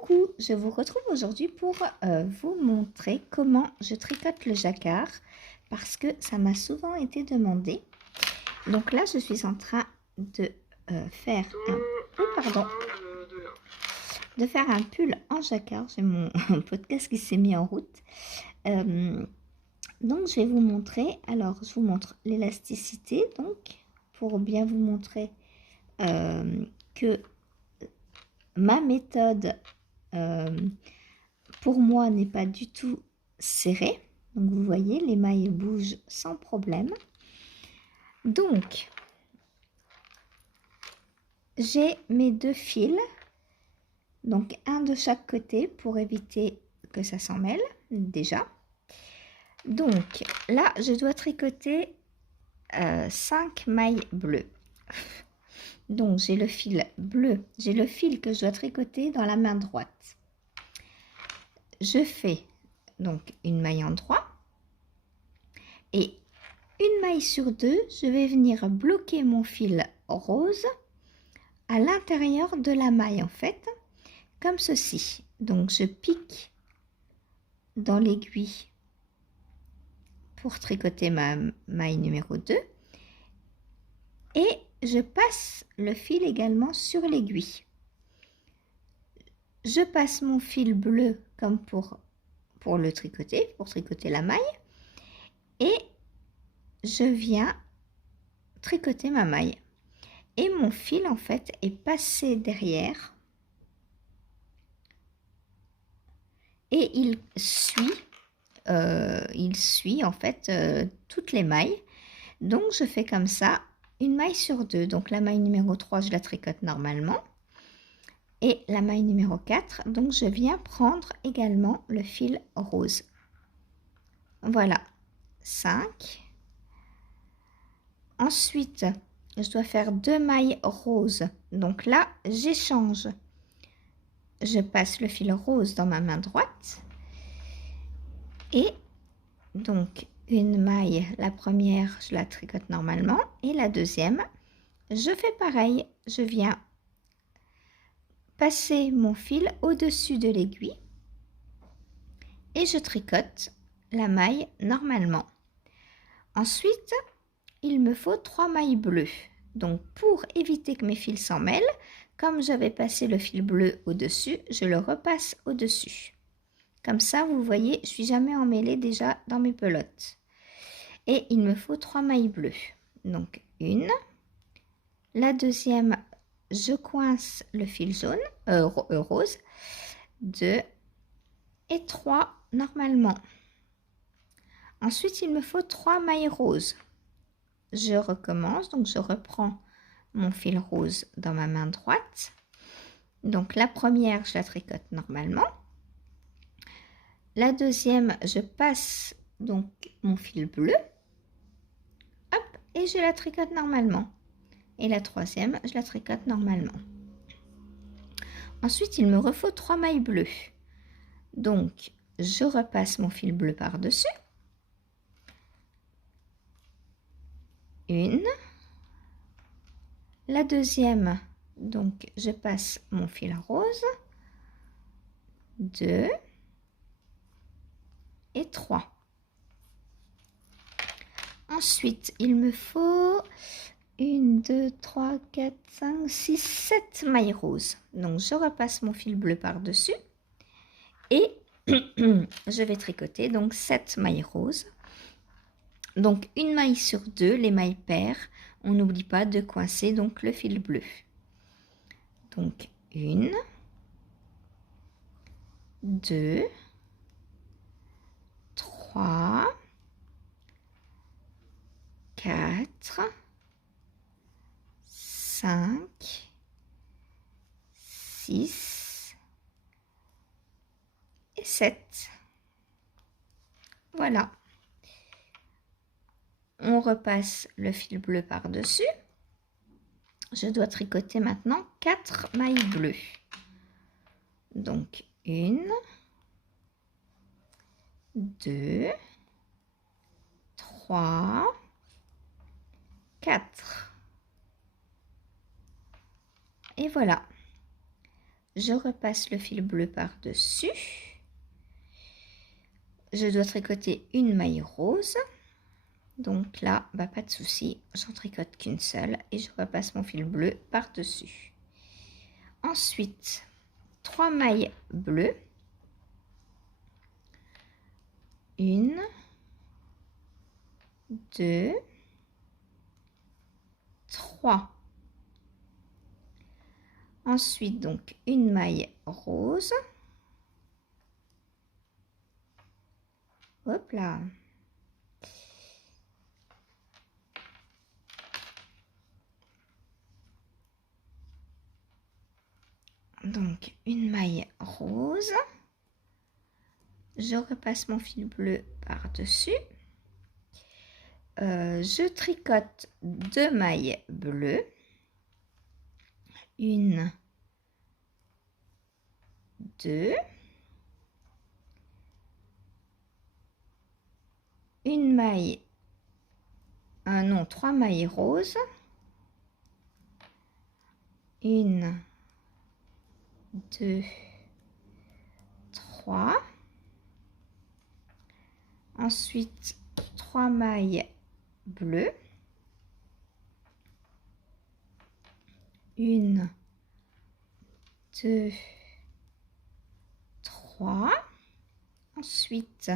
Coucou, je vous retrouve aujourd'hui pour vous montrer comment je tricote le jacquard parce que ça m'a souvent été demandé. Donc là, je suis en train de faire de faire un pull en jacquard. J'ai mon podcast qui s'est mis en route. Donc je vais vous montrer. Alors je vous montre l'élasticité, donc pour bien vous montrer que ma méthode pour moi n'est pas du tout serrée. Donc vous voyez, les mailles bougent sans problème. Donc j'ai mes deux fils, donc un de chaque côté pour éviter que ça s'en mêle déjà. Donc là je dois tricoter 5 mailles bleues. Donc j'ai le fil bleu, j'ai le fil que je dois tricoter dans la main droite. Je fais donc une maille en droit et une maille sur deux, je vais venir bloquer mon fil rose à l'intérieur de la maille en fait, comme ceci. Donc je pique dans l'aiguille pour tricoter ma maille numéro 2 et je passe le fil également sur l'aiguille. Je passe mon fil bleu comme pour le tricoter, pour tricoter la maille et je viens tricoter ma maille. Et mon fil en fait est passé derrière et il suit en fait toutes les mailles. Donc je fais comme ça une maille sur deux. Donc la maille numéro 3 je la tricote normalement et la maille numéro 4, donc je viens prendre également le fil rose. Voilà, 5. Ensuite je dois faire 2 mailles roses. Donc là j'échange. Je passe le fil rose dans ma main droite et donc une maille, la première je la tricote normalement et la deuxième je fais pareil, je viens passer mon fil au-dessus de l'aiguille et je tricote la maille normalement. Ensuite il me faut 3 mailles bleues. Donc pour éviter que mes fils s'en mêlent, comme j'avais passé le fil bleu au-dessus, je le repasse au-dessus. Comme ça, vous voyez, je suis jamais emmêlée déjà dans mes pelotes. Et il me faut 3 mailles bleues. Donc une. La deuxième, je coince le fil jaune, rose. 2 et 3 normalement. Ensuite, il me faut 3 mailles roses. Je recommence, donc je reprends mon fil rose dans ma main droite. Donc la première, je la tricote normalement. La deuxième, je passe donc mon fil bleu. Hop, et je la tricote normalement. Et la troisième, je la tricote normalement. Ensuite, il me refaut 3 mailles bleues. Donc, je repasse mon fil bleu par-dessus. Une. La deuxième, donc je passe mon fil rose. 2 et 3. Ensuite, il me faut 1, 2, 3, 4, 5, 6, 7 mailles roses. Donc, je repasse mon fil bleu par-dessus et je vais tricoter donc 7 mailles roses. Donc, une maille sur deux, les mailles paires. On n'oublie pas de coincer donc le fil bleu. Donc, 1, 2, 3, 4, 5, 6 et 7. Voilà. On repasse le fil bleu par-dessus. Je dois tricoter maintenant 4 mailles bleues. Donc 1, 2, 3, 4. Et voilà. je repasse le fil bleu par-dessus. Je dois tricoter une maille rose. Donc là, bah, pas de souci, j'en tricote qu'une seule et je repasse mon fil bleu par-dessus. Ensuite, 3 mailles bleues. 1, 2, 3. Ensuite, donc, une maille rose. Hop là. Donc, une maille rose. Je repasse mon fil bleu par-dessus. Je tricote 2 mailles bleues. 1, 2. Une maille, non, 3 mailles roses. 1, 2, 3. Ensuite, 3 mailles bleues. 1, 2, 3. Ensuite,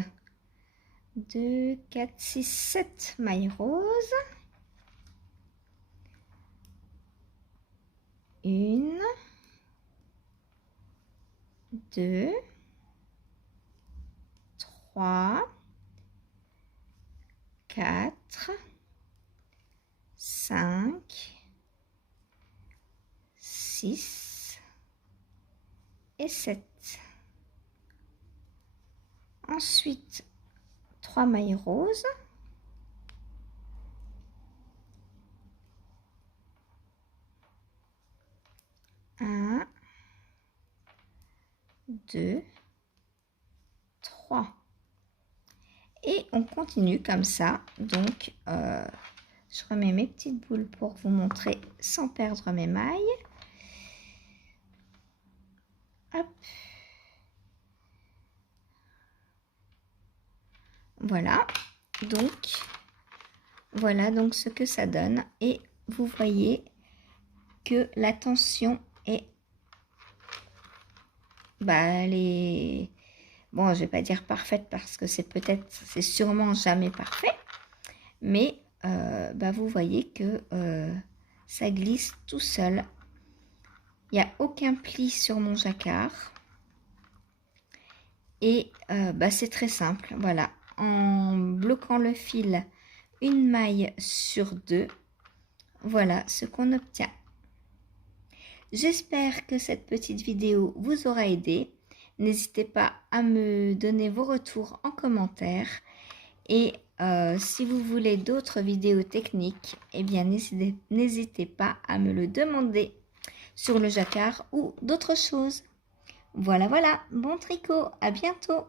2, 4, 6, 7 mailles roses. 1, 2, 3, 4, 5, 6 et 7. Ensuite, 3 mailles roses. 1, 2, 3. Et on continue comme ça. Donc, je remets mes petites boules pour vous montrer sans perdre mes mailles. Hop. Voilà. Voilà donc ce que ça donne. Et vous voyez que la tension est... Bah, elle est... Bon, je vais pas dire parfaite parce que c'est sûrement jamais parfait. Mais bah, vous voyez que ça glisse tout seul. Il n'y a aucun pli sur mon jacquard. Et bah, c'est très simple. Voilà. En bloquant le fil une maille sur 2. Voilà ce qu'on obtient. J'espère que cette petite vidéo vous aura aidé. N'hésitez pas à me donner vos retours en commentaire. Et si vous voulez d'autres vidéos techniques, eh bien n'hésitez pas à me le demander sur le jacquard ou d'autres choses. Voilà, bon tricot, à bientôt!